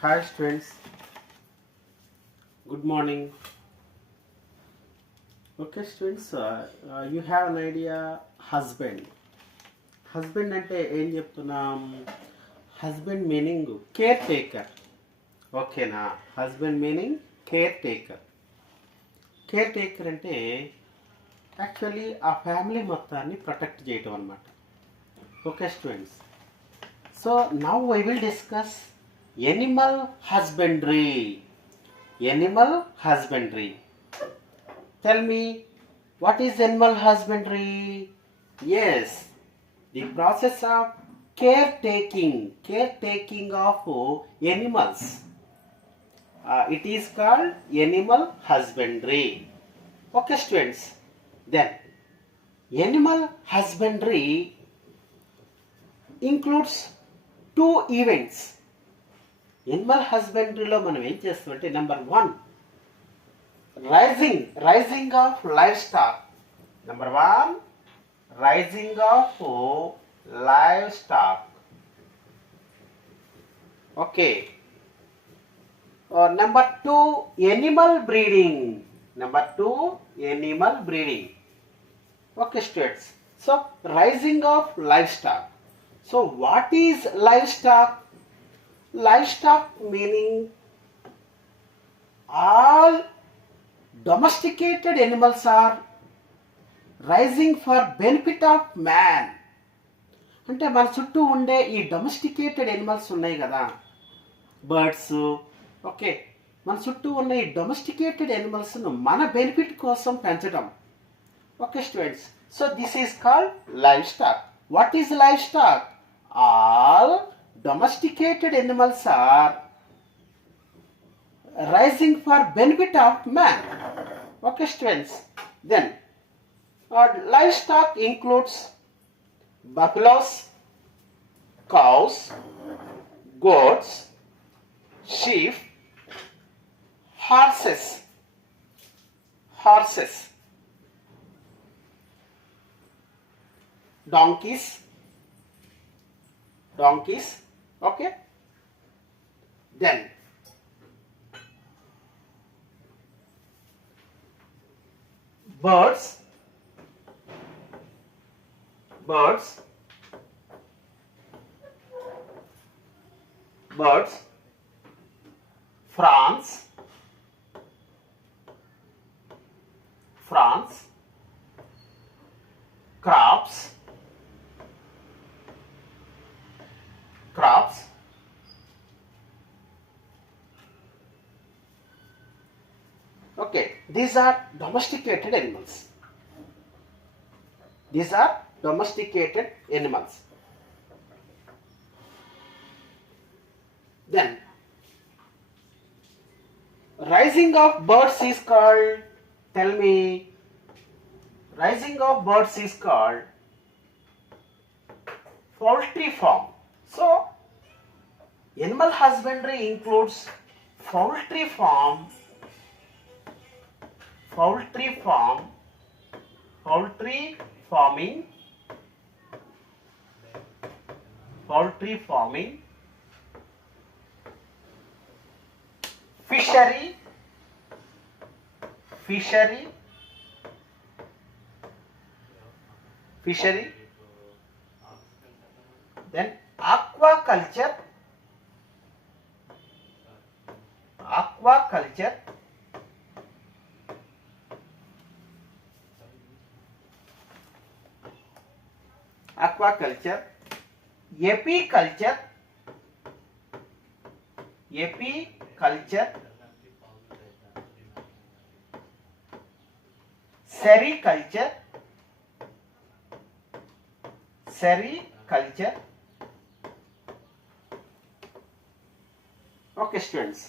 Hi students, good morning. Okay students, you have an idea husband. Husband అంటే ఏం చెప్తున్నాం? Husband meaning caretaker. ఓకేనా? Husband meaning caretaker. Caretaker అంటే actually ఆ family మొత్తాన్ని protect చేయటం అన్నమాట. Okay students, so now I will discuss animal husbandry. Animal husbandry. Tell me, what is animal husbandry? Yes, the process of caretaking of animals. It is called animal husbandry. Okay, students. Then, animal husbandry includes two events. Animal హస్బెండరీలో మనం ఏం చేస్తామంటే number 1 raising of livestock. Number 1 raising of livestock. Okay. Number 2 animal breeding. Okay students, so raising of livestock. So what is livestock? Livestock meaning all domesticated animals are rising for benefit of man. అంటే మన చుట్టూ ఉండే ఈ domesticated animals ఉన్నాయి కదా, birds. Okay, మన చుట్టూ ఉన్న ఈ డొమెస్టికేటెడ్ ఎనిమల్స్ను మన బెనిఫిట్ కోసం పెంచడం. Okay students, so this is called live stock. What is live stock? All domesticated animals are rising for benefit of man. Okay students, then livestock includes buffaloes, cows, goats, sheep, horses, donkeys. Okay, then birds, France, crops. Okay, these are domesticated animals. Then rising of birds is called, tell me, rising of birds is called poultry farm. So animal husbandry includes poultry farming, fishery, then aquaculture, apiculture, sericulture. Okay students,